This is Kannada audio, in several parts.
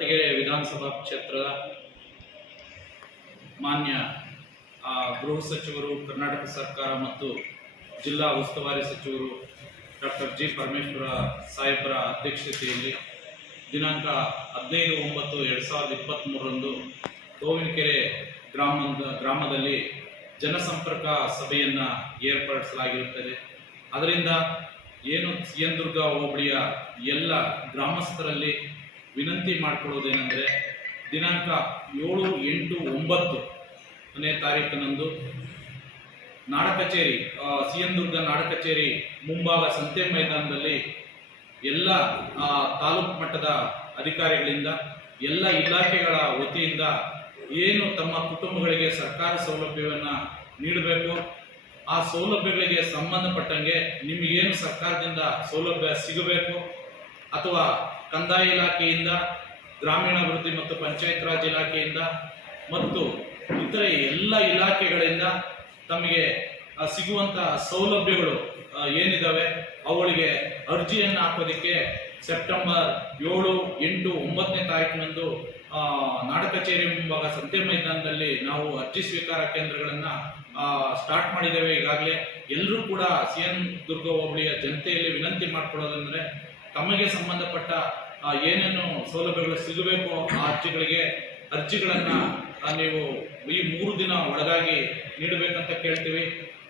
ಕೊರಟಗೆರೆ ವಿಧಾನಸಭಾ ಕ್ಷೇತ್ರದ ಮಾನ್ಯ ಗೃಹ ಸಚಿವರು, ಕರ್ನಾಟಕ ಸರ್ಕಾರ ಮತ್ತು ಜಿಲ್ಲಾ ಉಸ್ತುವಾರಿ ಸಚಿವರು ಡಾಕ್ಟರ್ ಜಿ ಪರಮೇಶ್ವರ ಸಾಹೇಬರ ಅಧ್ಯಕ್ಷತೆಯಲ್ಲಿ ದಿನಾಂಕ 15/9/2023ರಂದು ಗೋವಿನಕೆರೆ ಗ್ರಾಮದಲ್ಲಿ ಜನಸಂಪರ್ಕ ಸಭೆಯನ್ನು ಏರ್ಪಡಿಸಲಾಗಿರುತ್ತದೆ. ಅದರಿಂದ ಏನು ಸಿಎನ್-ದುರ್ಗ ಹೋಬಳಿಯ ಎಲ್ಲ ಗ್ರಾಮಸ್ಥರಲ್ಲಿ ವಿನಂತಿ ಮಾಡಿಕೊಳ್ಳುವುದೇನೆಂದರೆ, ದಿನಾಂಕ 7, 8, 9ನೇ ತಾರೀಕಿನಂದು ನಾಡಕಚೇರಿ ಸಿಎನ್-ದುರ್ಗ ನಾಡಕಚೇರಿ ಮುಂಭಾಗ ಸಂತೆ ಮೈದಾನದಲ್ಲಿ ಎಲ್ಲ ತಾಲೂಕು ಮಟ್ಟದ ಅಧಿಕಾರಿಗಳಿಂದ, ಎಲ್ಲ ಇಲಾಖೆಗಳ ವತಿಯಿಂದ ಏನು ತಮ್ಮ ಕುಟುಂಬಗಳಿಗೆ ಸರ್ಕಾರ ಸೌಲಭ್ಯವನ್ನು ನೀಡಬೇಕು, ಆ ಸೌಲಭ್ಯಗಳಿಗೆ ಸಂಬಂಧಪಟ್ಟಂಗೆ ನಿಮಗೇನು ಸರ್ಕಾರದಿಂದ ಸೌಲಭ್ಯ ಸಿಗಬೇಕು ಅಥವಾ ಕಂದಾಯ ಇಲಾಖೆಯಿಂದ, ಗ್ರಾಮೀಣಾಭಿವೃದ್ಧಿ ಮತ್ತು ಪಂಚಾಯತ್ ರಾಜ್ ಇಲಾಖೆಯಿಂದ ಮತ್ತು ಇತರೆ ಎಲ್ಲ ಇಲಾಖೆಗಳಿಂದ ತಮಗೆ ಸಿಗುವಂಥ ಸೌಲಭ್ಯಗಳು ಏನಿದ್ದಾವೆ ಅವುಗಳಿಗೆ ಅರ್ಜಿಯನ್ನು ಹಾಕೋದಕ್ಕೆ ಸೆಪ್ಟೆಂಬರ್ 7, 8, 9ನೇ ತಾರೀಕಿನಂದು ನಾಡಕಚೇರಿ ಮುಂಭಾಗ ಸಂತೆ ಮೈದಾನದಲ್ಲಿ ನಾವು ಅರ್ಜಿ ಸ್ವೀಕಾರ ಕೇಂದ್ರಗಳನ್ನು ಸ್ಟಾರ್ಟ್ ಮಾಡಿದ್ದೇವೆ. ಈಗಾಗಲೇ ಎಲ್ಲರೂ ಕೂಡ ಸಿಎನ್-ದುರ್ಗ ಹೋಬಳಿಯ ಜನತೆಯಲ್ಲಿ ವಿನಂತಿ ಮಾಡಿಕೊಳ್ಳೋದಂದರೆ, ತಮಗೆ ಸಂಬಂಧಪಟ್ಟ ಏನೇನು ಸೌಲಭ್ಯಗಳು ಸಿಗಬೇಕು ಆ ಅರ್ಜಿಗಳನ್ನು ನೀವು ಈ 3 ದಿನ ಒಳಗಾಗಿ ನೀಡಬೇಕಂತ ಕೇಳ್ತೀವಿ.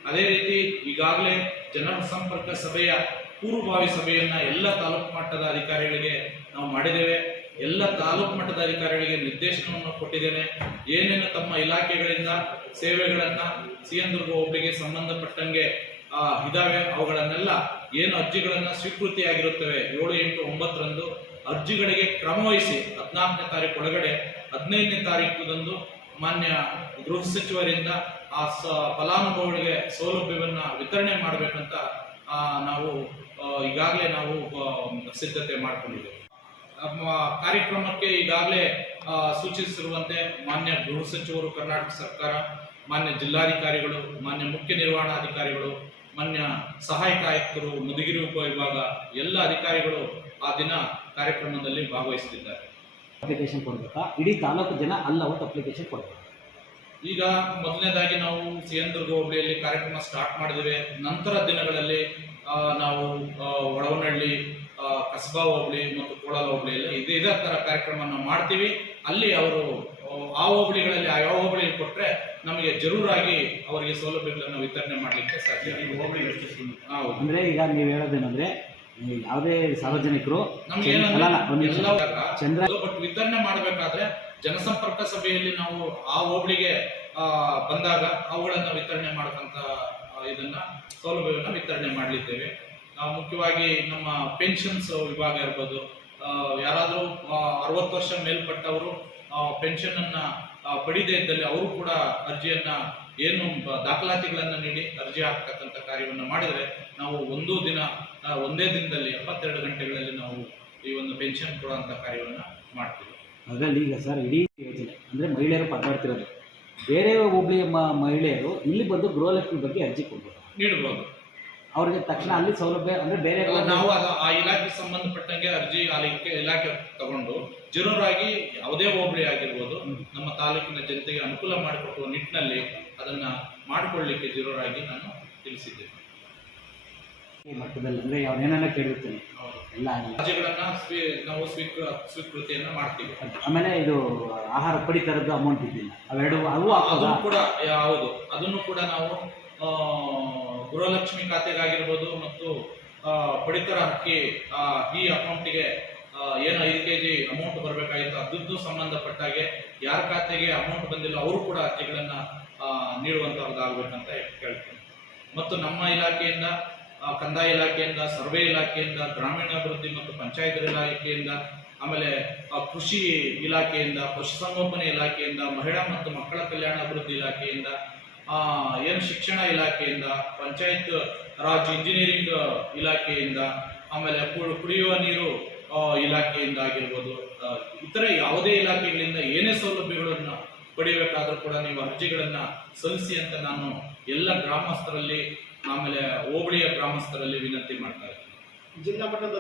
ಅದೇ ರೀತಿ ಈಗಾಗಲೇ ಜನಸಂಪರ್ಕ ಸಭೆಯ ಪೂರ್ವಭಾವಿ ಸಭೆಯನ್ನು ಎಲ್ಲ ತಾಲೂಕು ಮಟ್ಟದ ಅಧಿಕಾರಿಗಳಿಗೆ ನಾವು ಮಾಡಿದ್ದೇವೆ. ಎಲ್ಲ ತಾಲೂಕು ಮಟ್ಟದ ಅಧಿಕಾರಿಗಳಿಗೆ ನಿರ್ದೇಶನವನ್ನು ಕೊಟ್ಟಿದ್ದೇನೆ. ಏನೇನು ತಮ್ಮ ಇಲಾಖೆಗಳಿಂದ ಸೇವೆಗಳನ್ನು ಸಿಎನ್-ದುರ್ಗ ಹೋಬಳಿಗೆ ಸಂಬಂಧಪಟ್ಟಂಗೆ ಇದಾವೆ ಅವುಗಳನ್ನೆಲ್ಲ ಏನು ಅರ್ಜಿಗಳನ್ನು ಸ್ವೀಕೃತಿಯಾಗಿರುತ್ತವೆ 7, 8, 9ರಂದು ಅರ್ಜಿಗಳಿಗೆ ಕ್ರಮವಹಿಸಿ 14ನೇ ತಾರೀಕು ಒಳಗಡೆ 15ನೇ ತಾರೀಕುದಂದು ಮಾನ್ಯ ಗೃಹ ಸಚಿವರಿಂದ ಆ ಫಲಾನುಭವಿಗಳಿಗೆ ಸೌಲಭ್ಯವನ್ನು ವಿತರಣೆ ಮಾಡಬೇಕಂತ ನಾವು ಈಗಾಗಲೇ ಸಿದ್ಧತೆ ಮಾಡಿಕೊಂಡಿದ್ದೇವೆ. ಕಾರ್ಯಕ್ರಮಕ್ಕೆ ಈಗಾಗಲೇ ಸೂಚಿಸಿರುವಂತೆ ಮಾನ್ಯ ಗೃಹ ಸಚಿವರು, ಕರ್ನಾಟಕ ಸರ್ಕಾರ, ಮಾನ್ಯ ಜಿಲ್ಲಾಧಿಕಾರಿಗಳು, ಮಾನ್ಯ ಮುಖ್ಯ ನಿರ್ವಹಣಾಧಿಕಾರಿಗಳು, ಮಾನ್ಯ ಸಹಾಯಕ ಆಯುಕ್ತರು, ಮಧುಗಿರಿ ಉಪವಿಭಾಗ ಎಲ್ಲ ಅಧಿಕಾರಿಗಳು ಆ ದಿನ ಕಾರ್ಯಕ್ರಮದಲ್ಲಿ ಭಾಗವಹಿಸುತ್ತಿದ್ದಾರೆ. ಅಪ್ಲಿಕೇಶನ್ ಕೊಡಬೇಕಾ? ಇಡೀ ತಾಲೂಕು ಜನ ಅಲ್ಲ ಅವತ್ತು ಅಪ್ಲಿಕೇಶನ್ ಕೊಡಬೇಕು. ಈಗ ಮೊದಲನೇದಾಗಿ ನಾವು ಸಿಎನ್-ದುರ್ಗ ಹೋಬಳಿಯಲ್ಲಿ ಕಾರ್ಯಕ್ರಮ ಸ್ಟಾರ್ಟ್ ಮಾಡಿದ್ದೇವೆ. ನಂತರ ದಿನಗಳಲ್ಲಿ ನಾವು ಒಳವನಹಳ್ಳಿ, ಕಸಬಾ ಹೋಬಳಿ ಮತ್ತು ಕೋಳಲ ಹೋಬಳಿಯಲ್ಲಿ ಇದೇ ಥರ ಕಾರ್ಯಕ್ರಮ ನಾವು ಮಾಡ್ತೀವಿ. ಅಲ್ಲಿ ಅವರು ಆ ಹೋಬಳಿಗಳಲ್ಲಿ ಯಾವ ಹೋಬಳಿಯಲ್ಲಿ ಕೊಟ್ಟರೆ ನಮಗೆ ಜರೂರಾಗಿ ಅವರಿಗೆ ಸೌಲಭ್ಯಗಳನ್ನು ವಿತರಣೆ ಮಾಡಲಿಕ್ಕೆ ಸಾಧ್ಯ. ಅಂದರೆ ಈಗ ನೀವು ಹೇಳೋದೇನೆಂದರೆ, ಯಾವುದೇ ಸಾರ್ವಜನಿಕರು ಬಟ್ ವಿತರಣೆ ಮಾಡಬೇಕಾದ್ರೆ ಜನಸಂಪರ್ಕ ಸಭೆಯಲ್ಲಿ ನಾವು ಆ ಹೋಬಳಿಗೆ ಬಂದಾಗ ಅವುಗಳನ್ನು ವಿತರಣೆ ಮಾಡತಕ್ಕಂಥ ಸೌಲಭ್ಯವನ್ನು ವಿತರಣೆ ಮಾಡಲಿದ್ದೇವೆ. ಮುಖ್ಯವಾಗಿ ನಮ್ಮ ಪೆನ್ಷನ್ಸ್ ವಿಭಾಗ ಇರ್ಬೋದು, ಯಾರಾದರೂ 60 ವರ್ಷ ಮೇಲ್ಪಟ್ಟವರು ಪೆನ್ಷನನ್ನು ಪಡೆಯದೇ ಇದ್ದಲ್ಲಿ ಅವರು ಕೂಡ ಅರ್ಜಿಯನ್ನು ಏನು ದಾಖಲಾತಿಗಳನ್ನು ನೀಡಿ ಅರ್ಜಿ ಹಾಕ್ತಕ್ಕಂಥ ಕಾರ್ಯವನ್ನು ಮಾಡಿದರೆ ನಾವು ಒಂದೇ ದಿನದಲ್ಲಿ 72 ಗಂಟೆಗಳಲ್ಲಿ ನಾವು ಈ ಒಂದು ಪೆನ್ಷನ್ ಕೊಡುವಂಥ ಕಾರ್ಯವನ್ನು ಮಾಡ್ತೀವಿ. ಅದರಲ್ಲಿ ಈಗ ಸರ್ ಇಡೀ ಯೋಜನೆ ಅಂದರೆ ಮಹಿಳೆಯರು ಪರದಾಡ್ತಿರೋದು, ಬೇರೆ ಹೋಬಳಿಯ ಮಹಿಳೆಯರು ಇಲ್ಲಿ ಬಂದು ಗೃಹಲಕ್ಷ್ಮಿ ಬಗ್ಗೆ ಅರ್ಜಿ ನೀಡಬಹುದು. ಅವ್ರಿಗೆ ತಕ್ಷಣ ಅಲ್ಲಿ ಸೌಲಭ್ಯ ಅಂದರೆ ಬೇರೆ ನಾವು ಆ ಇಲಾಖೆಗೆ ಸಂಬಂಧಪಟ್ಟಂಗೆ ಅರ್ಜಿ ಇಲಾಖೆ ತಗೊಂಡು ಜರೂರಾಗಿ ಯಾವುದೇ ಹೋಬಳಿ ಆಗಿರ್ಬೋದು ನಮ್ಮ ತಾಲೂಕಿನ ಜನತೆಗೆ ಅನುಕೂಲ ಮಾಡಿಕೊಡುವ ನಿಟ್ಟಿನಲ್ಲಿ ಅದನ್ನು ಮಾಡಿಕೊಳ್ಳಲಿಕ್ಕೆ ಜರೂರಾಗಿ ನಾನು ತಿಳಿಸಿದ್ದೇನೆ. ಈ ಮಟ್ಟದಲ್ಲಿ ಅಂದರೆ ಅವನೇನ ಕೇಳಿರ್ತೇನೆ ಎಲ್ಲ ಅರ್ಜಿಗಳನ್ನು ನಾವು ಸ್ವೀಕೃತಿಯನ್ನು ಮಾಡ್ತೀವಿ. ಆಮೇಲೆ ಇದು ಆಹಾರ ಪಡಿತರದ್ದು ಅಮೌಂಟ್ ಇದ್ದಿಲ್ಲ, ಅವೆರಡು ಅದನ್ನು ಕೂಡ ಹೌದು, ಅದನ್ನು ಕೂಡ ನಾವು ಗೃಹಲಕ್ಷ್ಮಿ ಖಾತೆಗಾಗಿರ್ಬೋದು ಮತ್ತು ಪಡಿತರ ಅಕ್ಕಿ ಈ ಅಕೌಂಟಿಗೆ ಏನು 5 kg ಅಮೌಂಟ್ ಬರಬೇಕಾಗಿತ್ತು ಅದದ್ದು ಸಂಬಂಧಪಟ್ಟಾಗೆ ಯಾರ ಖಾತೆಗೆ ಅಮೌಂಟ್ ಬಂದಿಲ್ಲ ಅವರು ಕೂಡ ಅರ್ಜಿಗಳನ್ನು ನೀಡುವಂಥದ್ದಾಗಬೇಕಂತ ಕೇಳ್ತೀನಿ. ಮತ್ತು ನಮ್ಮ ಇಲಾಖೆಯಿಂದ, ಕಂದಾಯ ಇಲಾಖೆಯಿಂದ, ಸರ್ವೆ ಇಲಾಖೆಯಿಂದ, ಗ್ರಾಮೀಣಾಭಿವೃದ್ಧಿ ಮತ್ತು ಪಂಚಾಯತ್ ಇಲಾಖೆಯಿಂದ, ಆಮೇಲೆ ಕೃಷಿ ಇಲಾಖೆಯಿಂದ, ಪಶುಸಂಗೋಪನೆ ಇಲಾಖೆಯಿಂದ, ಮಹಿಳಾ ಮತ್ತು ಮಕ್ಕಳ ಕಲ್ಯಾಣ ಅಭಿವೃದ್ಧಿ ಇಲಾಖೆಯಿಂದ, ಏನು ಶಿಕ್ಷಣ ಇಲಾಖೆಯಿಂದ, ಪಂಚಾಯತ್ ರಾಜ್ ಇಂಜಿನಿಯರಿಂಗ್ ಇಲಾಖೆಯಿಂದ, ಆಮೇಲೆ ಕುಡಿಯುವ ನೀರು ಇಲಾಖೆಯಿಂದ ಆಗಿರ್ಬೋದು, ಇತರೆ ಯಾವುದೇ ಇಲಾಖೆಗಳಿಂದ ಏನೇ ಸೌಲಭ್ಯಗಳನ್ನು ಪಡಿಬೇಕಾದ್ರೂ ಕೂಡ ನೀವು ಅರ್ಜಿಗಳನ್ನು ಸಲ್ಲಿಸಿ ಅಂತ ನಾನು ಎಲ್ಲ ಗ್ರಾಮಸ್ಥರಲ್ಲಿ, ಆಮೇಲೆ ಹೋಬಳಿಯ ಗ್ರಾಮಸ್ಥರಲ್ಲಿ ವಿನಂತಿ ಮಾಡ್ತಾ ಇದ್ದೀನಿ. ಜಿಲ್ಲಾ ಮಟ್ಟದ